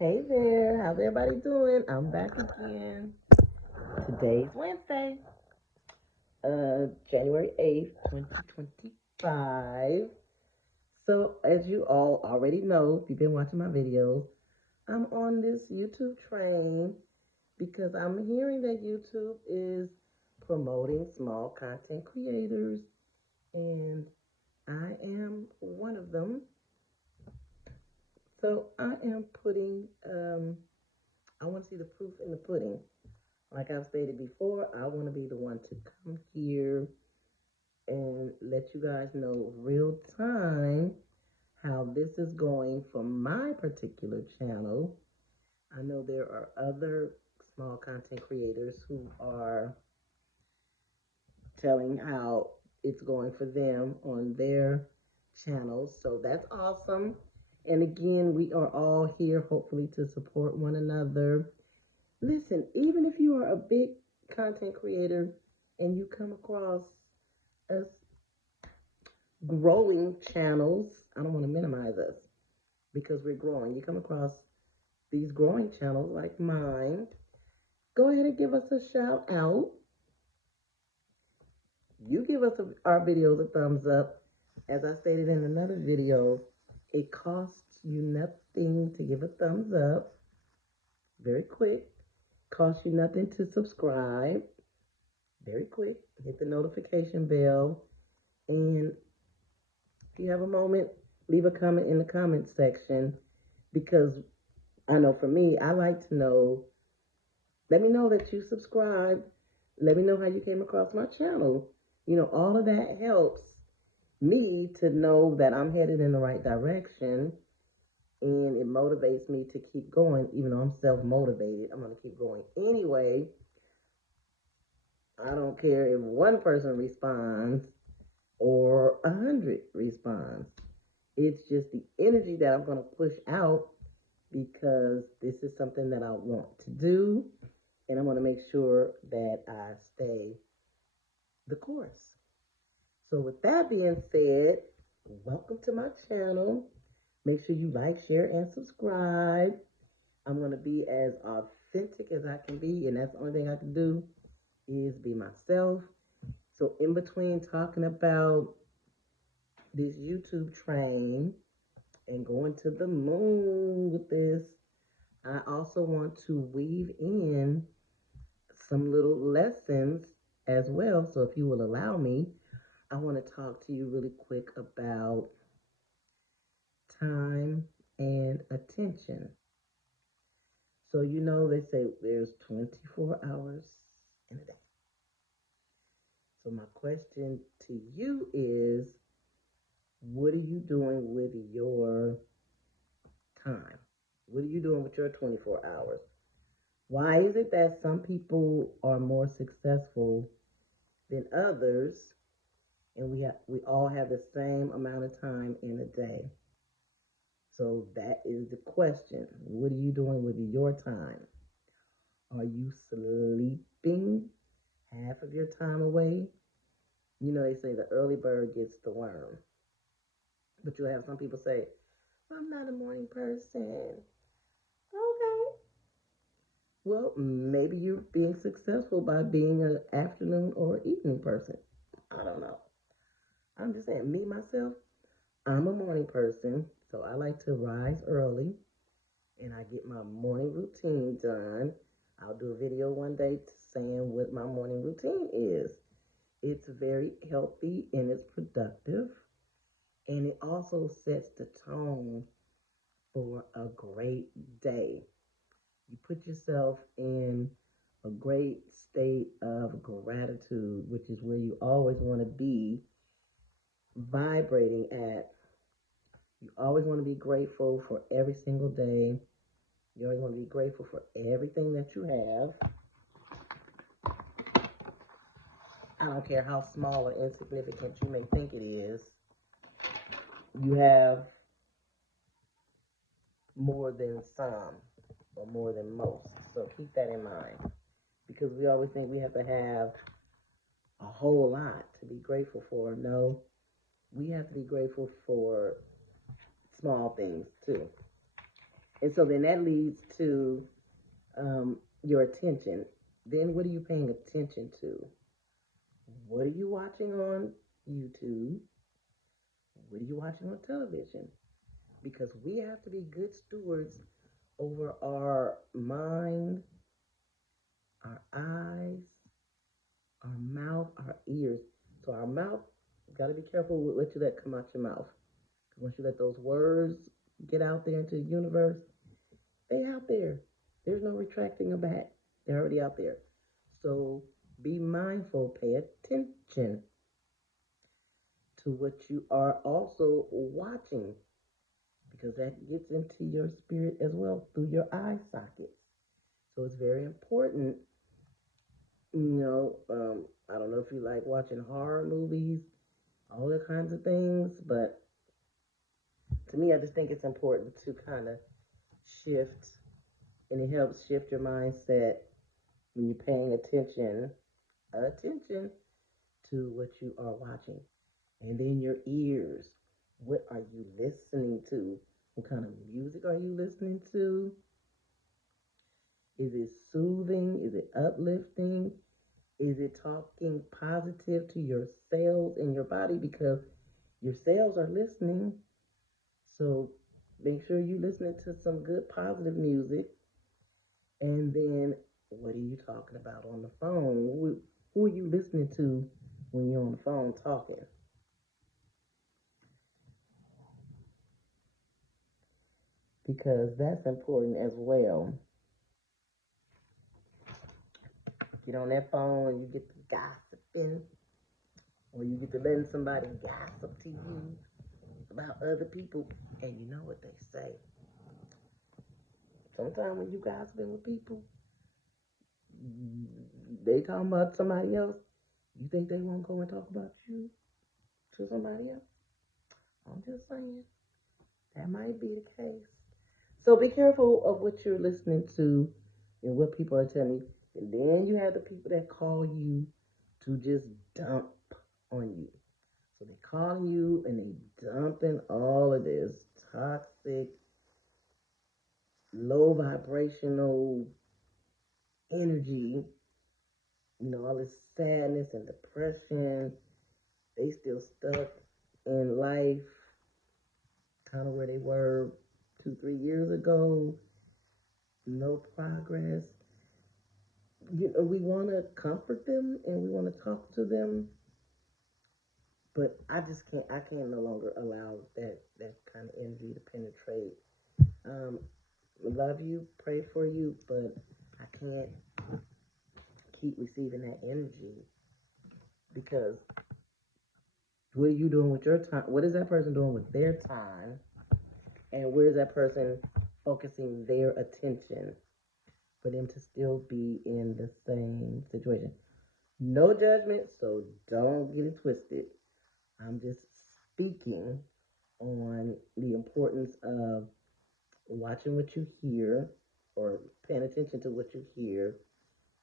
Hey there, how's everybody doing? I'm back again. Today's Wednesday, January 8th, 2025. So, as you all already know, if you've been watching my videos, I'm on this YouTube train because I'm hearing that YouTube is promoting small content creators, and I am one of them. So, I am I want to see the proof in the pudding. Like I've stated before, I want to be the one to come here and let you guys know real time how this is going for my particular channel. I know there are other small content creators who are telling how it's going for them on their channels. So that's awesome. And again, we are all here hopefully to support one another. Listen, even if you are a big content creator and you come across us growing channels, I don't want to minimize us because we're growing. You come across these growing channels like mine, go ahead and give us a shout out. You give us our videos a thumbs up. As I stated in another video, it costs you nothing to give a thumbs up. Very quick. Costs you nothing to subscribe. Very quick. Hit the notification bell. And if you have a moment, leave a comment in the comment section because I know for me, I like to know. Let me know that you subscribed. Let me know how you came across my channel. All of that helps me to know that I'm headed in the right direction and it motivates me to keep going, even though I'm self motivated. I'm going to keep going anyway. I don't care if one person responds or 100 responds. It's just the energy that I'm going to push out because this is something that I want to do and I want to make sure that I stay the course. So, with that being said, welcome to my channel. Make sure you like, share, and subscribe. I'm going to be as authentic as I can be, and that's the only thing I can do is be myself. So, in between talking about this YouTube train and going to the moon with this, I also want to weave in some little lessons as well. So, if you will allow me, I want to talk to you really quick about time and attention. So, they say there's 24 hours in a day. So, my question to you is what are you doing with your time? What are you doing with your 24 hours? Why is it that some people are more successful than others and we all have the same amount of time in a day? So that is the question. What are you doing with your time? Are you sleeping half of your time away? They say the early bird gets the worm. But you'll have some people say, I'm not a morning person. Okay. Well, maybe you're being successful by being an afternoon or evening person. I don't know. I'm just saying, me, myself, I'm a morning person. So I like to rise early and I get my morning routine done. I'll do a video one day saying what my morning routine is. It's very healthy and it's productive. And it also sets the tone for a great day. You put yourself in a great state of gratitude, which is where you always want to be vibrating at. You always want to be grateful for every single day. You always want to be grateful for everything that you have. I don't care how small or insignificant you may think it is. You have more than some or more than most. So keep that in mind because we always think we have to have a whole lot to be grateful for. No, we have to be grateful for small things too. And so then that leads to your attention. Then what are you paying attention to? What are you watching on YouTube? What are you watching on television? Because we have to be good stewards over our mind, our eyes, our mouth, our ears. So our mouth, got to be careful with what you let come out your mouth. Because once you let those words get out there into the universe, they out there. There's no retracting them back. They're already out there. So be mindful, pay attention to what you are also watching because that gets into your spirit as well through your eye sockets. So it's very important, I don't know if you like watching horror movies, all the kinds of things, but to me, I just think it's important to kind of shift, and it helps shift your mindset when you're paying attention to what you are watching. And then your ears. What are you listening to? What kind of music are you listening to? Is it soothing? Is it uplifting? Is it talking positive to your cells in your body? Because your cells are listening. So make sure you're listening to some good positive music. And then what are you talking about on the phone? Who are you listening to when you're on the phone talking? Because that's important as well. Get on that phone and you get to gossiping, or you get to letting somebody gossip to you about other people, and you know what they say. Sometimes when you gossiping with people, they talking about somebody else. You think they won't go and talk about you to somebody else? I'm just saying that might be the case. So be careful of what you're listening to and what people are telling you. And then you have the people that call you to just dump on you. So they calling you and they dumping all of this toxic, low vibrational energy, all this sadness and depression. They still stuck in life, kind of where they were 2, 3 years ago. No progress. We want to comfort them and we want to talk to them, but I just can't. I can't no longer allow that kind of energy to penetrate. Um, love you, pray for you, but I can't keep receiving that energy because what are you doing with your time? What is that person doing with their time? And where is that person focusing their attention for them to still be in the same situation? No judgment, so don't get it twisted. I'm just speaking on the importance of watching what you hear or paying attention to what you hear,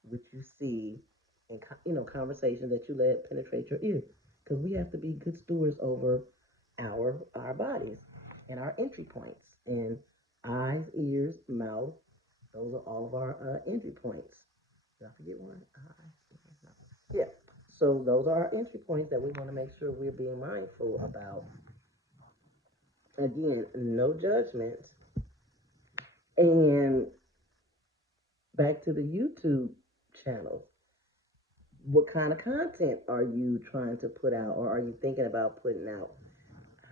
what you see, and conversations that you let penetrate your ear. Because we have to be good stewards over our bodies and our entry points. And eyes, ears, mouth, those are all of our entry points. Did I forget one? Eyes, ears, mouth. Yeah. So those are our entry points that we want to make sure we're being mindful about. Again, no judgment. And back to the YouTube channel. What kind of content are you trying to put out or are you thinking about putting out?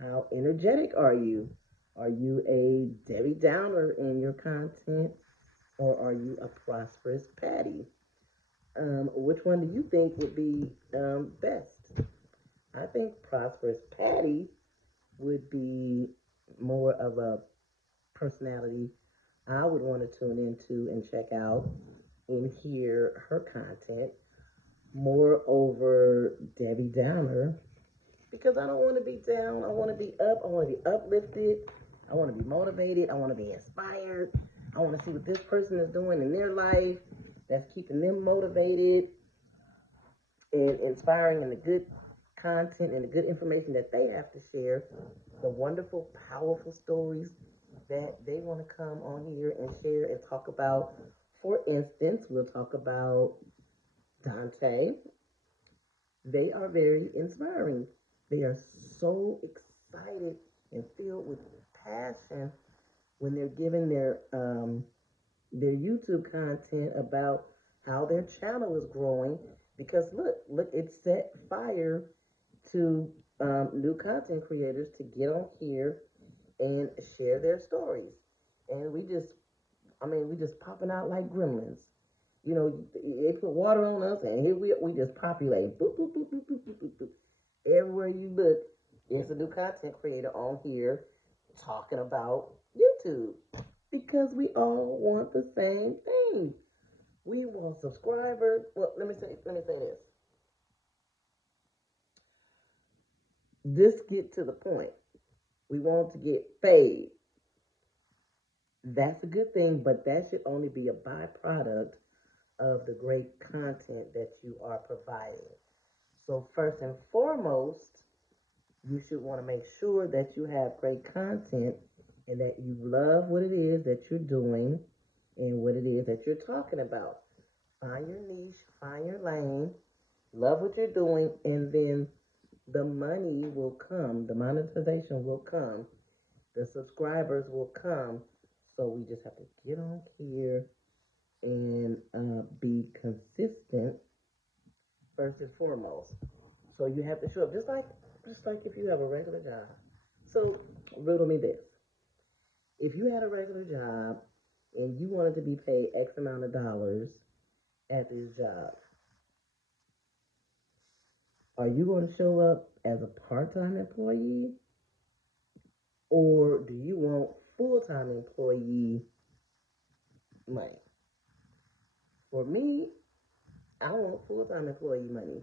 How energetic are you? Are you a Debbie Downer in your content or are you a prosperous Patty? Which one do you think would be best? I think prosperous Patty would be more of a personality I would want to tune into and check out and hear her content. Moreover, Debbie Downer, because I don't want to be down. I want to be up. I want to be uplifted. I want to be motivated. I want to be inspired. I want to see what this person is doing in their life that's keeping them motivated and inspiring and the good content and the good information that they have to share. The wonderful, powerful stories that they want to come on here and share and talk about. For instance, we'll talk about Dante. They are very inspiring. They are so excited and filled with passion when they're giving their YouTube content about how their channel is growing. Because look, it set fire to new content creators to get on here and share their stories. And we just popping out like gremlins. You know, they put water on us, and here we just populate. Boop, boop, boop, boop, boop, boop, boop, boop. Everywhere you look, there's a new content creator on here talking about YouTube because we all want the same thing. We want subscribers. Well, let me say this. This get to the point. We want to get paid. That's a good thing, but that should only be a byproduct of the great content that you are providing. So first and foremost, you should want to make sure that you have great content and that you love what it is that you're doing and what it is that you're talking about. Find your niche, find your lane, love what you're doing, and then the money will come, the monetization will come, the subscribers will come. So we just have to get on here and be consistent first and foremost. So you have to show up just like if you have a regular job. So riddle me this: if you had a regular job and you wanted to be paid X amount of dollars at this job, are you going to show up as a part-time employee or do you want full-time employee money? For me, I want full-time employee money.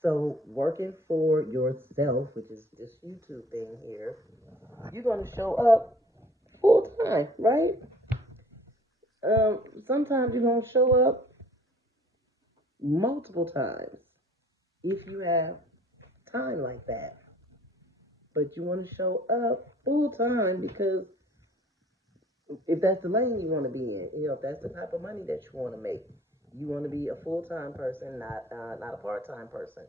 So working for yourself, which is this YouTube thing here, you're going to show up full time, right? Sometimes you're going to show up multiple times if you have time like that. But you want to show up full time because if that's the lane you want to be in, if that's the type of money that you want to make, you want to be a full time person, not a part time person.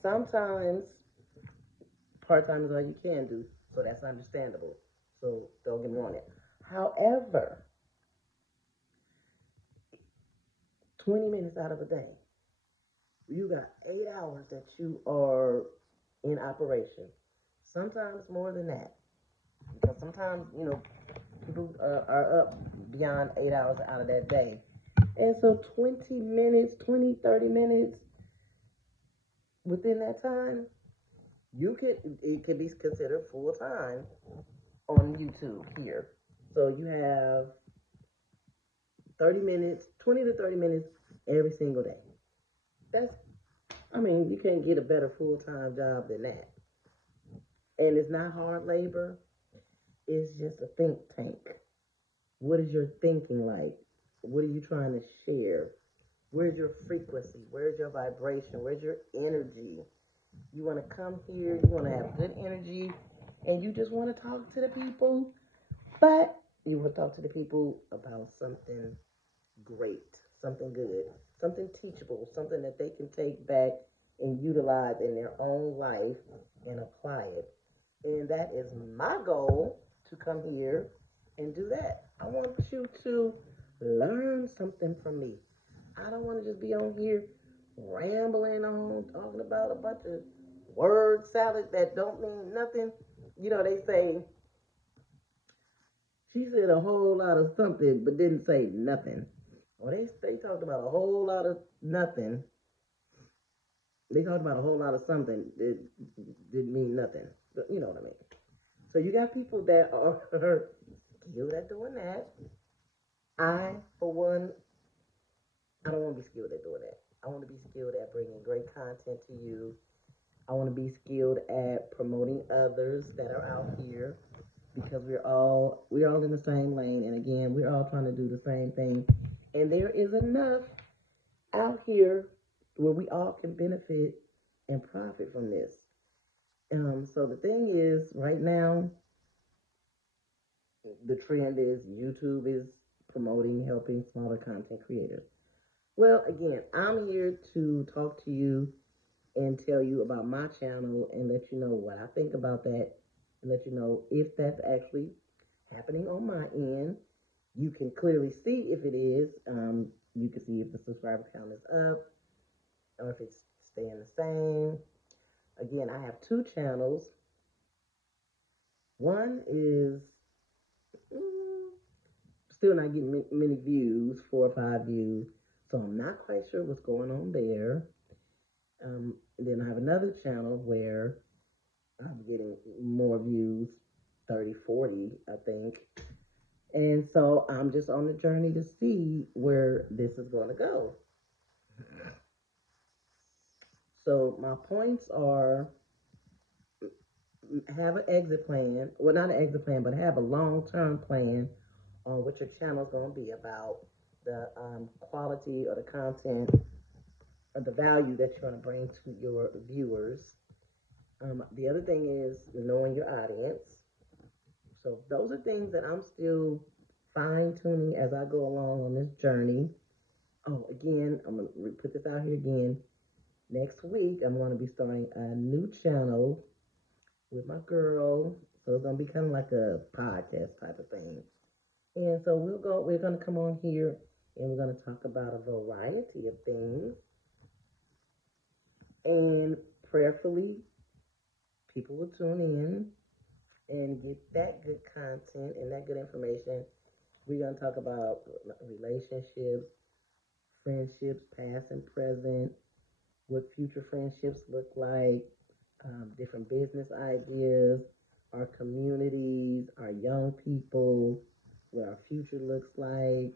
Sometimes part time is all you can do, so that's understandable. So don't get me wrong there. However, 20 minutes out of a day, you got 8 hours that you are in operation. Sometimes more than that, because sometimes people are up beyond 8 hours out of that day, and so 20 minutes, 20, 30 minutes within that time, it could be considered full time on YouTube here. So you have 30 minutes, 20 to 30 minutes every single day. You can't get a better full time job than that. And it's not hard labor, it's just a think tank. What is your thinking like? What are you trying to share? Where's your frequency? Where's your vibration? Where's your energy? You want to come here, you want to have good energy, and you just want to talk to the people, but you want to talk to the people about something great, something good, something teachable, something that they can take back and utilize in their own life and apply it. And that is my goal to come here and do that. I want you to learn something from me. I don't want to just be on here rambling on, talking about a bunch of word salad that don't mean nothing. They say, she said a whole lot of something but didn't say nothing. Well, they talked about a whole lot of nothing. They talked about a whole lot of something that didn't mean nothing. But you know what I mean. So you got people that are skilled at doing that. I, for one, I don't want to be skilled at doing that. I want to be skilled at bringing great content to you. I want to be skilled at promoting others that are out here because we're all in the same lane, and again, we're all trying to do the same thing. And there is enough out here where we all can benefit and profit from this. So the thing is, right now, the trend is YouTube is promoting helping smaller content creators. Well, again, I'm here to talk to you and tell you about my channel and let you know what I think about that and let you know if that's actually happening on my end. You can clearly see if it is. You can see if the subscriber count is up or if it's staying the same. Again, I have two channels. One is mm, still not getting many views, 4 or 5 views. So I'm not quite sure what's going on there. And then I have another channel where I'm getting more views, 30, 40, I think. And so I'm just on the journey to see where this is going to go. So my points are have an exit plan. Well, not an exit plan, but have a long term plan on what your channel is going to be about, the quality or the content or the value that you're going to bring to your viewers. The other thing is knowing your audience. So those are things that I'm still fine tuning as I go along on this journey. Oh, again, I'm going to put this out here again. Next week, I'm going to be starting a new channel with my girl. So it's going to be kind of like a podcast type of thing. And so we're going to come on here and we're going to talk about a variety of things. And prayerfully, people will tune in and get that good content and that good information. We're going to talk about relationships, friendships, past and present, what future friendships look like, different business ideas, our communities, our young people, what our future looks like.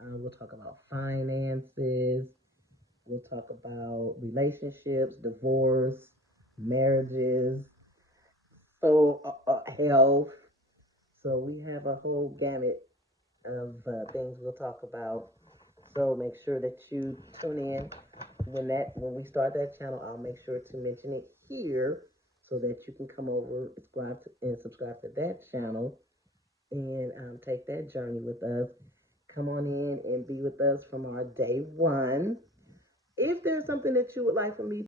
We'll talk about finances. We'll talk about relationships, divorce, marriages, so health. So we have a whole gamut of things we'll talk about. So make sure that you tune in when we start that channel. I'll make sure to mention it here so that you can come over, subscribe to that channel and take that journey with us. Come on in and be with us from our day one. If there's something that you would like for me